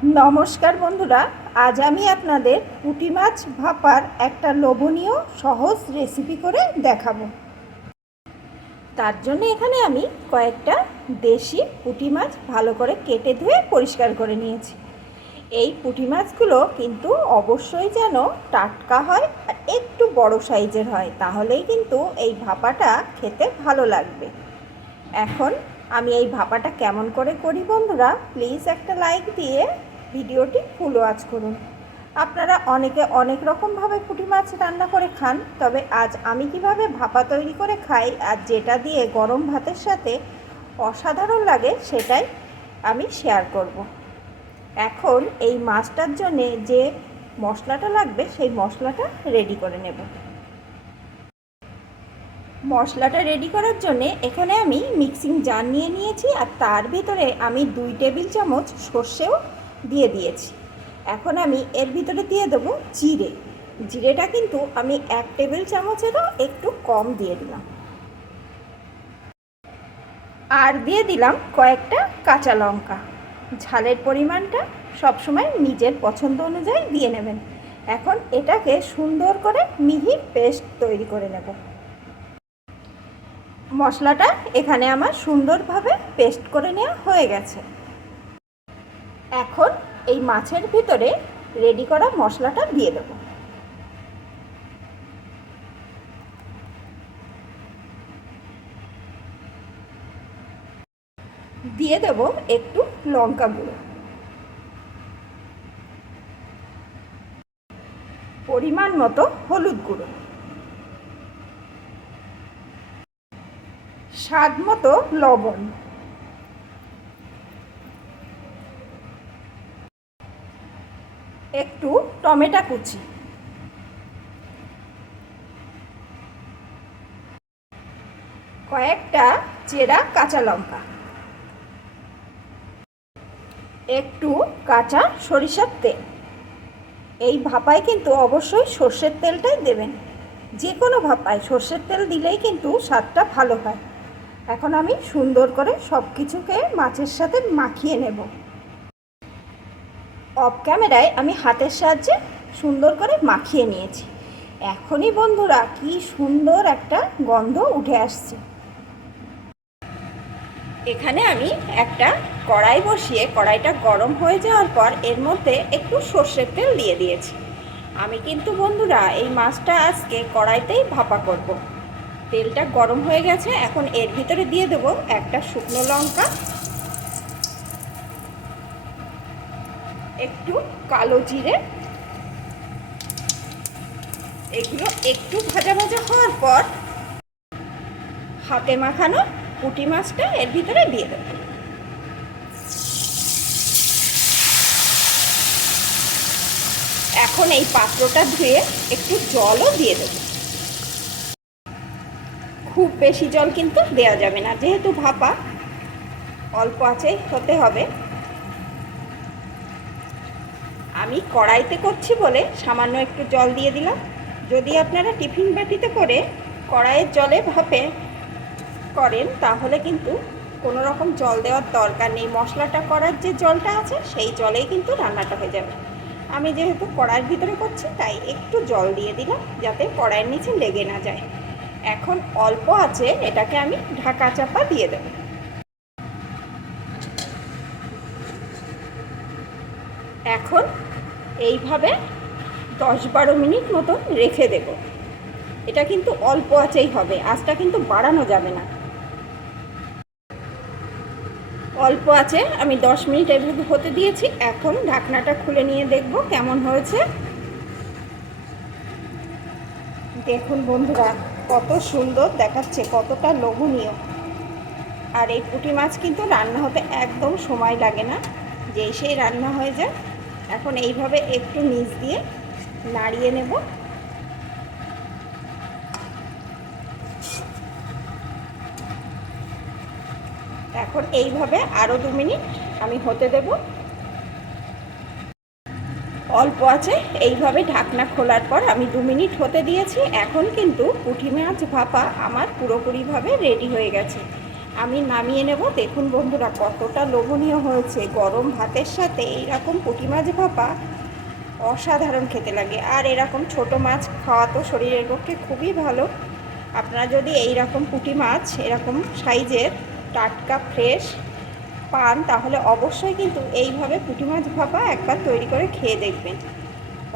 নমস্কার বন্ধুরা, আজ আমি আপনাদের পুঁটি মাছ ভাপার একটা লোভনীয় সহজ রেসিপি করে দেখাবো। তার জন্য এখানে আমি কয়েকটা দেশি পুঁটি মাছ ভালো করে কেটে ধুয়ে পরিষ্কার করে নিয়েছি। এই পুঁটি মাছগুলো কিন্তু অবশ্যই যেন টাটকা হয় আর একটু বড় সাইজের হয়, তাহলেই কিন্তু এই ভাপাটা খেতে ভালো লাগবে। এখন আমি এই ভাপাটা কেমন করে করি বন্ধুরা প্লিজ একটা লাইক দিয়ে ভিডিওটি ফুল ওয়াচ করুন আপনারা অনেকে অনেক রকমভাবে পুঁটি মাছ রান্না করে খান, তবে আজ আমি কীভাবে ভাপা তৈরি করে খাই আর যেটা দিয়ে গরম ভাতের সাথে অসাধারণ লাগে সেটাই আমি শেয়ার করব। এখন এই মাছটার জন্যে যে মশলাটা লাগবে সেই মশলাটা রেডি করে নেব মশলাটা রেডি করার জন্যে এখানে আমি মিক্সিং জার নিয়ে নিয়েছি আর তার ভিতরে আমি দুই টেবিল চামচ সর্ষেও দিয়ে দিয়েছি। এখন আমি এর ভিতরে দিয়ে দেবো জিরে। জিরেটা কিন্তু আমি এক টেবিল চামচেরও একটু কম দিয়ে দিলাম। আর দিয়ে দিলাম কয়েকটা কাঁচা লঙ্কা। ঝালের পরিমাণটা সবসময় নিজের পছন্দ অনুযায়ী দিয়ে নেবেন। এখন এটাকে সুন্দর করে মিহি পেস্ট তৈরি করে নেব। মশলাটা এখানে আমার সুন্দরভাবে পেস্ট করে নেওয়া হয়ে গেছে। এখন এই মাছের ভিতরে রেডি করা মশলাটা দিয়ে দেব। দিয়ে দেব একটু লঙ্কা গুঁড়ো। পরিমাণ মতো হলুদ গুঁড়ো। স্বাদ মতো লবণ একটু টমেটো কুচি। কয়েকটা চেরা কাঁচা লঙ্কা। একটু কাঁচা সরিষার তেল। এই ভাপায় কিন্তু অবশ্যই সর্ষের তেলটাই দেবেন। যে কোনো ভাপায় সর্ষের তেল দিলেই কিন্তু স্বাদটা ভালো হয়। এখন আমি সুন্দর করে সব কিছুকে মাছের সাথে মাখিয়ে নেব। অফ ক্যামেরায় আমি হাতের সাহায্যে সুন্দর করে মাখিয়ে নিয়েছি। এখনই বন্ধুরা কি সুন্দর একটা গন্ধ উঠে আসছে। এখানে আমি একটা কড়াই বসিয়ে, কড়াইটা গরম হয়ে যাওয়ার পর এর মধ্যে একটু সর্ষের তেল দিয়ে দিয়েছি। আমি কিন্তু বন্ধুরা এই মাছটা আজকে কড়াইতেই ভাপা করব। তেলটা গরম হয়ে গেছে, এখন এর ভিতরে দিয়ে দেব একটা শুকনো লঙ্কা একটু কালো জিরে। এগুলো একটু ভাজা ভাজা হওয়ার পর হাতে মাখানো পুঁটি মাছটা এর ভিতরে দিয়ে দেব। এখন এই পাত্রটা ধুয়ে একটু জলও দিয়ে দেব। খুব বেশি জল কিন্তু দেওয়া যাবে না, যেহেতু ভাপা, অল্প আছেই হতে হবে। আমি কড়াইতে করছি বলে সামান্য একটু জল দিয়ে দিলাম। যদি আপনারা টিফিন বাটিতে করে কড়াইয়ের জলে ভাপে করেন, তাহলে কিন্তু কোনো রকম জল দেওয়ার দরকার নেই। মশলাটা করার যে জলটা আছে, সেই জলেই কিন্তু রান্নাটা হয়ে যাবে। আমি যেহেতু কড়াইয়ের ভিতরে করছি, তাই একটু জল দিয়ে দিলাম যাতে কড়াইয়ের নিচে লেগে না যায়। এখন অল্প আছে, এটাকে আমি ঢাকা চাপা দিয়ে দেব। এখন এইভাবে দশ বারো মিনিট মতো রেখে দেব। এটা কিন্তু অল্প আছেই হবে, আঁচটা কিন্তু বাড়ানো যাবে না। অল্প আছে আমি দশ মিনিট এভাবে হতে দিয়েছি, এখন ঢাকনাটা খুলে নিয়ে দেখব কেমন হয়েছে। দেখুন বন্ধুরা, কত সুন্দর দেখাচ্ছে, কতটা লোভনীয়। আর এই পুঁটি মাছ কিন্তু রান্না হতে একদম সময় লাগে না, যেই সেই রান্না হয়ে যায়। এখন এইভাবে একটু নিচ দিয়ে নাড়িয়ে নেব। এখন এইভাবে আরও দু মিনিট আমি হতে দেব। অল্প আছে, এইভাবে ঢাকনা খোলার পর আমি দু মিনিট হতে দিয়েছি। এখন কিন্তু পুঁটি মাছ ভাপা আমার পুরোপুরিভাবে রেডি হয়ে গেছে। আমি নামিয়ে নেব। দেখুন বন্ধুরা, কতটা লোভনীয় হয়েছে। গরম ভাতের সাথে এইরকম পুঁটি মাছ ভাপা অসাধারণ খেতে লাগে। আর এরকম ছোট মাছ খাওয়া তো শরীরের পক্ষে খুবই ভালো। আপনারা যদি এই রকম পুঁটি মাছ, এরকম সাইজের টাটকা ফ্রেশ পান, তাহলে অবশ্যই কিন্তু এইভাবে পুঁটি মাছ ভাপা একবার তৈরি করে খেয়ে দেখবেন।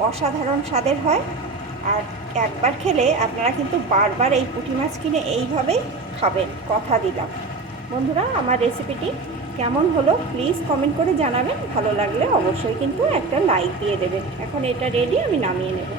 অসাধারণ স্বাদের হয়। আর একবার খেলে আপনারা কিন্তু বারবার এই পুঁটি মাছ কিনে এইভাবেই খাবেন। কথা দিলাম। বন্ধুরা, আমার রেসিপিটি কেমন হলো প্লিজ কমেন্ট করে জানাবেন। ভালো লাগলে অবশ্যই কিন্তু একটা লাইক দিয়ে দেবেন। এখন এটা রেডি আমি নামিয়ে নেব।